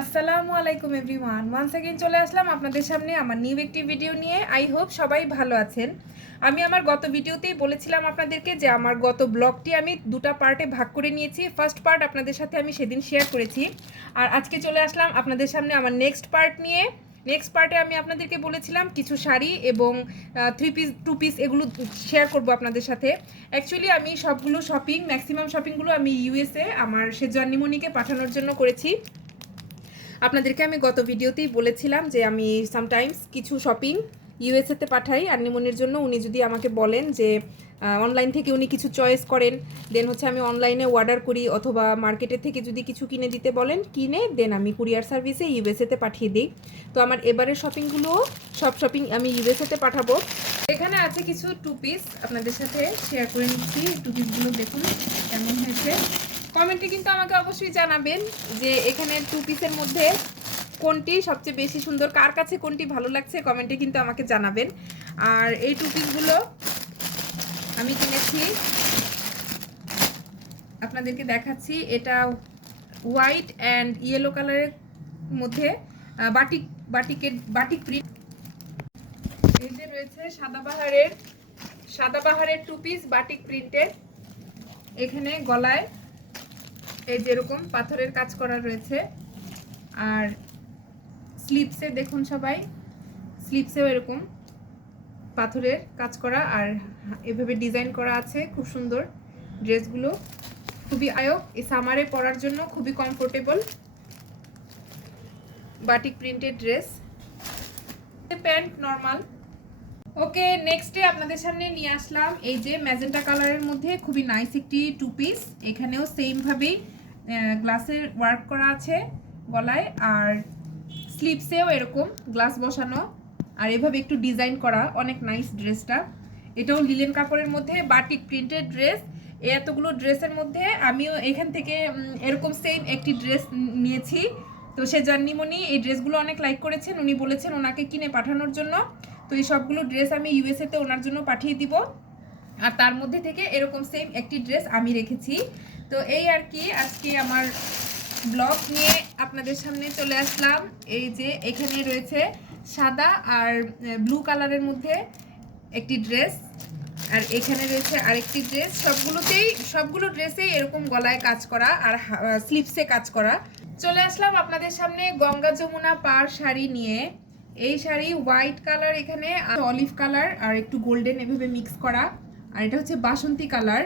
আসসালামু আলাইকুম everyone. Once again চলে আসলাম আপনাদের সামনে আমার নিউ একটি ভিডিও নিয়ে। আই হোপ সবাই ভালো আছেন। আমি আমার গত ভিডিওতেই বলেছিলাম আপনাদেরকে যে আমার গত ব্লগটি আমি দুটা পার্টে ভাগ করে নিয়েছি। ফার্স্ট পার্ট আপনাদের সাথে আমি সেদিন শেয়ার করেছি। আর আজকে চলে আসলাম আপনাদের সামনে আমার নেক্সট পার্ট নিয়ে। নেক্সট পার্টে আমি আপনাদেরকে বলেছিলাম কিছু শাড়ি এবং থ্রি পিস টু পিস এগুলো শেয়ার করব আপনাদের সাথে। অ্যাকচুয়ালি আমি সবগুলো শপিং ম্যাক্সিমাম শপিংগুলো আমি ইউএসএ আমার সে জন্নিমণিকে পাঠানোর জন্য করেছি। আপনাদেরকে আমি গত ভিডিওতেই বলেছিলাম যে আমি সামটাইমস কিছু শপিং ইউএসএতে পাঠাই আর নিমনের জন্য উনি যদি আমাকে বলেন যে অনলাইন থেকে উনি কিছু চয়েস করেন দেন হচ্ছে আমি অনলাইনে অর্ডার করি অথবা মার্কেটের থেকে যদি কিছু কিনে দিতে বলেন, কিনে দেন আমি কুরিয়ার সার্ভিসে ইউএসএতে পাঠিয়ে দিই। তো আমার এবারের শপিংগুলো সব শপিং আমি ইউএসএতে পাঠাবো। এখানে আছে কিছু টু পিস আপনাদের সাথে শেয়ার করে নিচ্ছি। টু পিসগুলো দেখুন, কেমন হয়েছে। কমেন্টে কিন্তু আমাকে অবশ্যই জানাবেন যে এখানে টু পিসের মধ্যে কোনটি সবচেয়ে বেশি সুন্দর, কার কাছে কোনটি ভালো লাগছে কমেন্টে কিন্তু আমাকে জানাবেন। আর এই টু পিসগুলো আমি কিনেছি। আপনাদেরকে দেখাচ্ছি, এটা হোয়াইট অ্যান্ড ইয়েলো কালারের মধ্যে বাটিক বাটিকের বাটিক প্রিন্ট এই যে রয়েছে সাদাবাহারের সাদাবাহারের টু পিস বাটিক প্রিন্টের এখানে গলায় এই যেরকম পাথরের কাজ করা রয়েছে। আর স্লিপসে দেখুন সবাই স্লিপসেও এরকম পাথরের কাজ করা আর এভাবে ডিজাইন করা আছে, খুব সুন্দর। ড্রেসগুলো খুবই আয়ক, এই সামারে পরার জন্য খুবই comfortable batik printed dress pant normal okay নেক্সটে আপনাদের সামনে নিয়ে আসলাম। এই যে ম্যাজেন্টা কালারের মধ্যে খুবই নাইস একটি টু পিস এখানেও সেমভাবেই গ্লাসের ওয়ার্ক করা আছে গলায়। আর স্লিপসেও এরকম গ্লাস বসানো। আর এভাবে একটু ডিজাইন করা, অনেক নাইস ড্রেসটা এটাও লিলেন কাপড়ের মধ্যে বাটিক প্রিন্টেড ড্রেস এতগুলো ড্রেসের মধ্যে আমিও এখান থেকে এরকম সেম একটি ড্রেস নিয়েছি। তো সে জান্নিমণি এই ড্রেসগুলো অনেক লাইক করেছেন। উনি বলেছেন ওনাকে কিনে পাঠানোর জন্য। তো এই সবগুলো ড্রেস আমি ইউএসএতে ওনার জন্য পাঠিয়ে দিব। আর তার মধ্যে থেকে এরকম সেম একটি ড্রেস আমি রেখেছি। তো এই আর কি আজকে আমার ব্লগ নিয়ে আপনাদের সামনে চলে আসলাম। এই যে এখানে রয়েছে সাদা আর ব্লু কালারের মধ্যে একটি ড্রেস আর এখানে রয়েছে আরেকটি ড্রেস সবগুলোতেই, সবগুলো ড্রেসেই এরকম গলায় কাজ করা আর স্লিপসে কাজ করা। চলে আসলাম আপনাদের সামনে গঙ্গা যমুনা পার শাড়ি নিয়ে। এই শাড়ি হোয়াইট কালার এখানে অলিভ কালার আর একটু গোল্ডেন এভাবে মিক্স করা। আর এটা হচ্ছে বাসন্তী কালার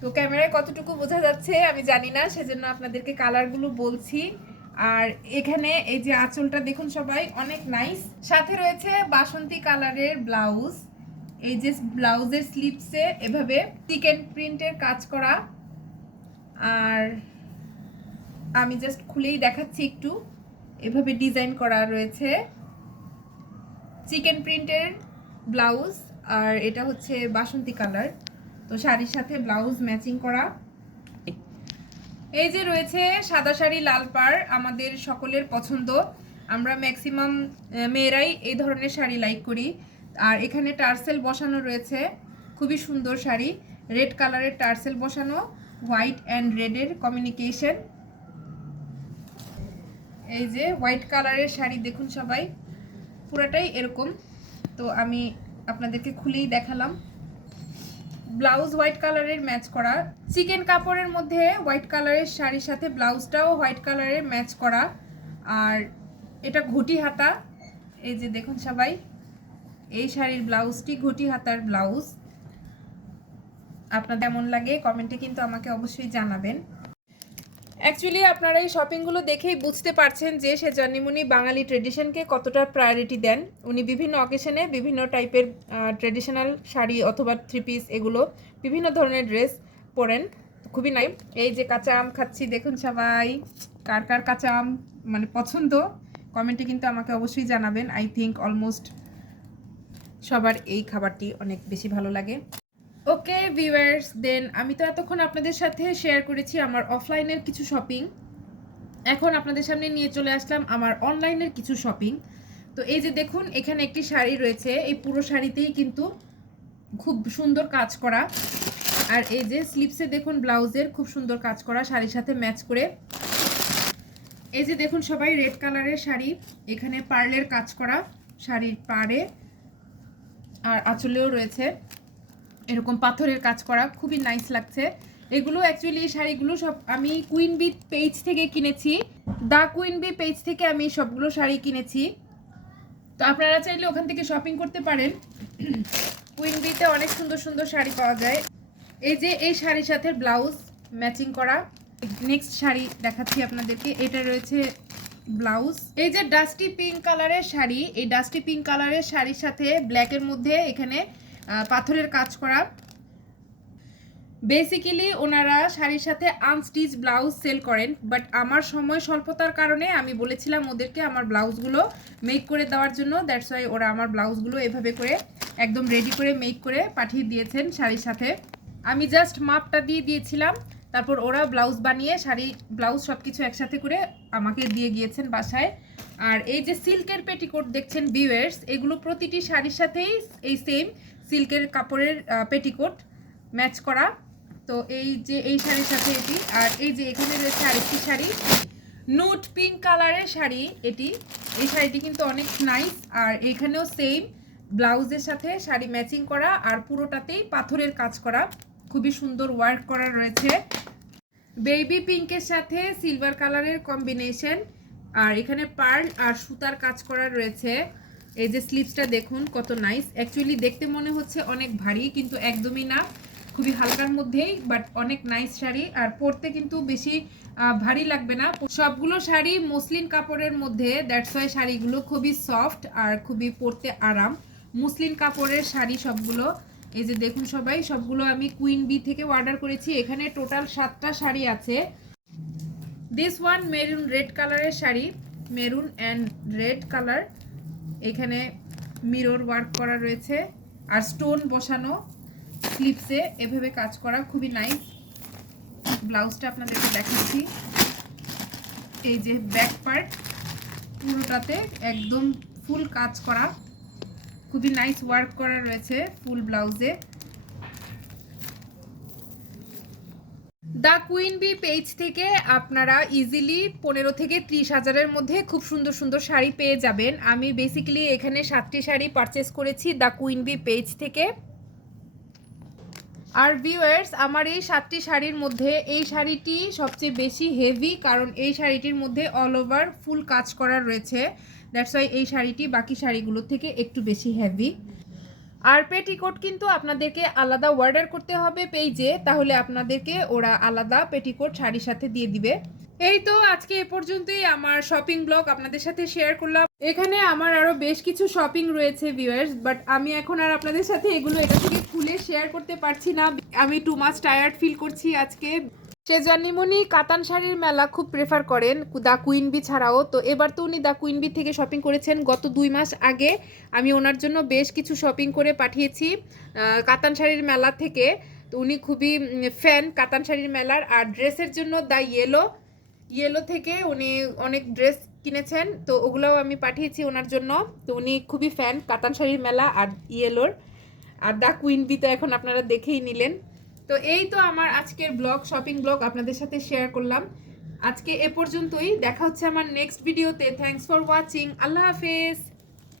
তো ক্যামেরায় কতটুকু বোঝা যাচ্ছে আমি জানি না, সেজন্য আপনাদেরকে কালারগুলো বলছি। আর এখানে এই যে আঁচলটা দেখুন সবাই, অনেক নাইস সাথে রয়েছে বাসন্তী কালারের ব্লাউজ এই যে ব্লাউজের স্লিপসে এভাবে চিকেন প্রিন্টের কাজ করা। আর আমি জাস্ট খুলেই দেখাচ্ছি একটু। এভাবে ডিজাইন করা রয়েছে। চিকেন প্রিন্টের ব্লাউজ আর এটা হচ্ছে বাসন্তী কালার। তো শাড়ির সাথে ব্লাউজ ম্যাচিং করা। এই যে রয়েছে সাদা শাড়ি, লাল পাড়, আমাদের সকলের পছন্দ। আমরা ম্যাক্সিমাম মেয়েরাই এই ধরনের শাড়ি লাইক করি। আর এখানে টার্সেল বসানো রয়েছে, খুবই সুন্দর শাড়ি। রেড কালারের টার্সেল বসানো, হোয়াইট অ্যান্ড রেডের কমিউনিকেশন এই যে হোয়াইট কালারের শাড়ি, দেখুন সবাই। পুরাটাই এরকম। তো আমি আপনাদেরকে খুলেই দেখালাম। ব্লাউজ হোয়াইট কালারের ম্যাচ করা। চিকেন কাপড়ের মধ্যে হোয়াইট কালারের শাড়ির সাথে ব্লাউজটাও হোয়াইট কালারের ম্যাচ করা। আর এটা ঘটি হাতা। এই যে দেখুন সবাই, এই শাড়ির ব্লাউজটি ঘটি হাতার ব্লাউজ। আপনার কেমন লাগে কমেন্টে কিন্তু আমাকে অবশ্যই জানাবেন। অ্যাকচুয়ালি আপনারা এই শপিংগুলো দেখেই বুঝতে পারছেন যে সে জন্নিমুনি বাঙালি ট্রেডিশনকে কতটা প্রায়োরিটি দেন। উনি বিভিন্ন অকেশনে বিভিন্ন টাইপের ট্রেডিশনাল শাড়ি অথবা থ্রি পিস এগুলো বিভিন্ন ধরনের ড্রেস পরেন। খুবই নাই এই যে কাঁচা আম খাচ্ছি, দেখুন সবাই। কার কার কাঁচা আম মানে পছন্দ কমেন্টে কিন্তু আমাকে অবশ্যই জানাবেন। আই থিঙ্ক অলমোস্ট সবার এই খাবারটি অনেক বেশি ভালো লাগে। ওকে ভিউয়ার্স দেন আমি তো এতক্ষণ আপনাদের সাথে শেয়ার করেছি আমার অফলাইনের কিছু শপিং এখন আপনাদের সামনে নিয়ে চলে আসলাম আমার অনলাইনের কিছু শপিং তো এই যে দেখুন, এখানে একটি শাড়ি রয়েছে। এই পুরো শাড়িতেই কিন্তু খুব সুন্দর কাজ করা। আর এই যে স্লিপসে দেখুন ব্লাউজের খুব সুন্দর কাজ করা, শাড়ির সাথে ম্যাচ করে। এই যে দেখুন সবাই রেড কালারের শাড়ি। এখানে পার্লের কাজ করা শাড়ির পাড়ে। আর আঁচলেও রয়েছে। এরকম পাথরের কাজ করা খুবই নাইস লাগছে। এগুলো অ্যাকচুয়ালি এই শাড়িগুলো সব আমি কুইন বি পেজ থেকে কিনেছি। দা কুইন বি পেজ থেকে আমি সবগুলো শাড়ি কিনেছি। তো আপনারা চাইলে ওখান থেকে শপিং করতে পারেন। কুইন বিতে অনেক সুন্দর সুন্দর শাড়ি পাওয়া যায়। এই যে এই শাড়ির সাথে ব্লাউজ ম্যাচিং করা। নেক্সট শাড়ি দেখাচ্ছি আপনাদেরকে। এটা রয়েছে ব্লাউজ এই যে ডাস্টি পিঙ্ক কালারের শাড়ি, এই ডাস্টি পিঙ্ক কালারের শাড়ির সাথে ব্ল্যাকের মধ্যে এখানে পাথরের কাজ করা। বেসিক্যালি ওনারা শাড়ির সাথে আনস্টিচ ব্লাউজ সেল করেন বাট আমার সময় স্বল্পতার কারণে আমি বলেছিলাম ওদেরকে আমার ব্লাউজগুলো মেক করে দেওয়ার জন্য দ্যাটস ওয়াই ওরা আমার ব্লাউজগুলো এভাবে করে, একদম রেডি করে মেক করে পাঠিয়ে দিয়েছেন শাড়ির সাথে। আমি জাস্ট মাপটা দিয়ে দিয়েছিলাম, তারপর ওরা ব্লাউজ বানিয়ে শাড়ি ব্লাউজ সব কিছু একসাথে করে আমাকে দিয়ে গিয়েছেন বাসায়। আর এই যে সিল্কের পেটিকোট দেখছেন ভিউয়ার্স এগুলো প্রতিটি শাড়ির সাথেই এই সেম সিল্কের কাপড়ের পেটিকোট ম্যাচ করা। তো এই যে, এই শাড়ির সাথে এটি। আর এই যে, এখানে রয়েছে আরেকটি শাড়ি, নুট পিঙ্ক কালারের শাড়ি এটি। এই শাড়িটি কিন্তু অনেক নাইস। আর এখানেও সেম ব্লাউজের সাথে শাড়ি ম্যাচিং করা আর পুরোটাতেই পাথরের কাজ করা। খুবই সুন্দর ওয়ার্ক করা রয়েছে। বেবি পিঙ্কের সাথে সিলভার কালারের কম্বিনেশন। আর এখানে পার্ল আর সুতার কাজ করা রয়েছে। এই যে স্লিপসটা দেখুন, কত নাইস অ্যাকচুয়ালি দেখতে মনে হচ্ছে অনেক ভারী, কিন্তু একদমই না। খুবই হালকার মধ্যেই বাট অনেক নাইস শাড়ি। আর পরতে কিন্তু বেশি ভারী লাগবে না। সবগুলো শাড়ি মসলিন কাপড়ের মধ্যে দ্যাটস ওয়াই শাড়িগুলো খুবই সফট আর খুবই পরতে আরাম। মুসলিন কাপড়ের শাড়ি সবগুলো, এই যে দেখুন সবাই, সবগুলো আমি কুইন বি থেকে অর্ডার করেছি। এখানে টোটাল সাতটা শাড়ি আছে। দিস ওয়ান মেরুন রেড কালারের sari maroon and red colour এখানে মিরর ওয়ার্ক করা রয়েছে আর স্টোন বসানো স্লিপসে এভাবে কাজ করা খুবই নাইস ব্লাউজটা আপনাদেরকে দেখাচ্ছি। এই যে ব্যাক পার্ট পুরোটাতে একদম ফুল কাজ করা। খুবই নাইস ওয়ার্ক করা রয়েছে ফুল ব্লাউজে। দ্য কুইন বি পেজ থেকে আপনারা ইজিলি পনেরো থেকে ত্রিশ হাজারের মধ্যে খুব সুন্দর সুন্দর শাড়ি পেয়ে যাবেন। আমি বেসিক্যালি এখানে সাতটি শাড়ি পারচেস করেছি দ্য কুইন বি পেজ থেকে। আর ভিউয়ার্স আমার এই সাতটি শাড়ির মধ্যে এই শাড়িটি সবচেয়ে বেশি হেভি কারণ এই শাড়িটির মধ্যে অল ওভার ফুল কাজ করা রয়েছে। দ্যাটস ওয়াই এই শাড়িটি বাকি শাড়িগুলোর থেকে একটু বেশি হেভি আর পেটিকোট কিন্তু আপনাদেরকে আলাদা অর্ডার করতে হবে পেজে তাহলে আপনাদেরকে ওরা আলাদা পেটিকোট শাড়ির সাথে দিয়ে দিবে। এই তো আজকে এ পর্যন্তই আমার শপিং ব্লগ আপনাদের সাথে শেয়ার করলাম। এখানে আমার আরও বেশ কিছু শপিং রয়েছে ভিউয়ার্স বাট আমি এখন আর আপনাদের সাথে এগুলো এটা থেকে খুলে শেয়ার করতে পারছি না। আমি টু মাস টায়ার্ড ফিল করছি আজকে। সেজানিমনি কাতান শাড়ির মেলা খুব প্রেফার করেন। দা কুইনবি ছাড়াও। তো এবার তো উনি দা কুইনবি থেকে শপিং করেছেন গত দুই মাস আগে। আমি ওনার জন্য বেশ কিছু শপিং করে পাঠিয়েছি কাতান শাড়ির মেলা থেকে। তো উনি খুবই ফ্যান কাতান শাড়ির মেলার। আর ড্রেসের জন্য দা ইয়েলো ইয়েলো থেকে উনি অনেক ড্রেস কিনেছেন। তো ওগুলোও আমি পাঠিয়েছি ওনার জন্য। তো উনি খুবই ফ্যান কাতান শাড়ির মেলা আর ইয়েলোর আর দ্য কুইন বি তো এখন আপনারা দেখেই নিলেন। তো এই তো আমার আজকের ব্লগ, শপিং ব্লগ আপনাদের সাথে শেয়ার করলাম। আজকে এ পর্যন্তই, দেখা হচ্ছে আমার নেক্সট ভিডিওতে থ্যাংকস ফর ওয়াচিং আল্লাহ হাফেজ।